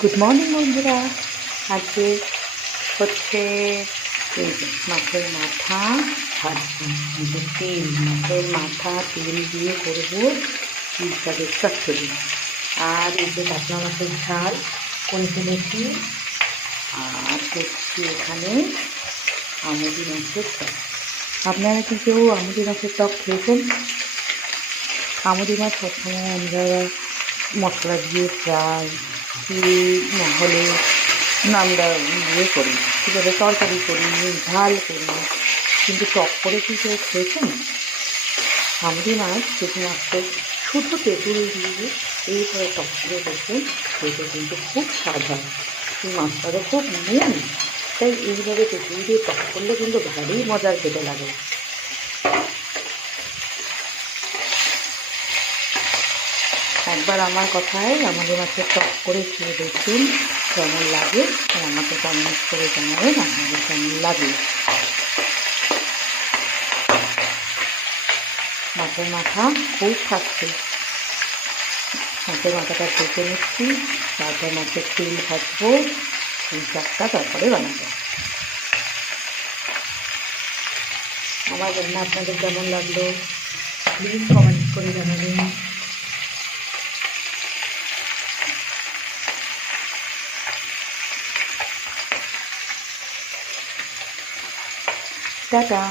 Good morning বন্ধুরা। আজকে হচ্ছে এই যে মাছের মাথা ভাজবো, তেল মাছের মাথা তেল দিয়ে করবো তিল শাকের চচ্চড়ি। আর এই যে কাতলা মাছের ঝাল করে ফেলেছি। আর করছি এখানে আমুদি মাছের টক। আপনারা কি কেউ আমুদি মাছের টক খেয়েছেন? আমুদি মাছ সবসময় আমরা মশলা দিয়ে ফ্রাই কি নাহলে আমরা করি, ঠিক আছে, তরকারি করি, ঝাল করি, কিন্তু টক করে কি কেউ খেয়েছেন? আমুদি মাছ শুধুমাত্র শুধু তেঁতুল দিয়ে এইভাবে টক করে দেখুন, খেতে কিন্তু খুব স্বাদ হয়। এই মাছটারও খুব নুন, তাই এইভাবে তেঁতুল দিয়ে টক করলে কিন্তু ভারী মজার খেতে লাগে। একবার আমার কথায় আমাদের মাছের টক করে খেয়ে দেখুন কেমন লাগে, আর আমাকে কমেন্ট করে জানাবেন আপনাদের কেমন লাগে। মাছের মাথা খুব থাকছে, মাছের মাথাটা ভেজে নিচ্ছি, তারপর মাছের তেল ভাজবো, এই শাকটা তারপরে বানাবো। আমার রান্না আপনাদের কেমন লাগলো প্লিজ কমেন্ট করে জানাবেন। টাটা।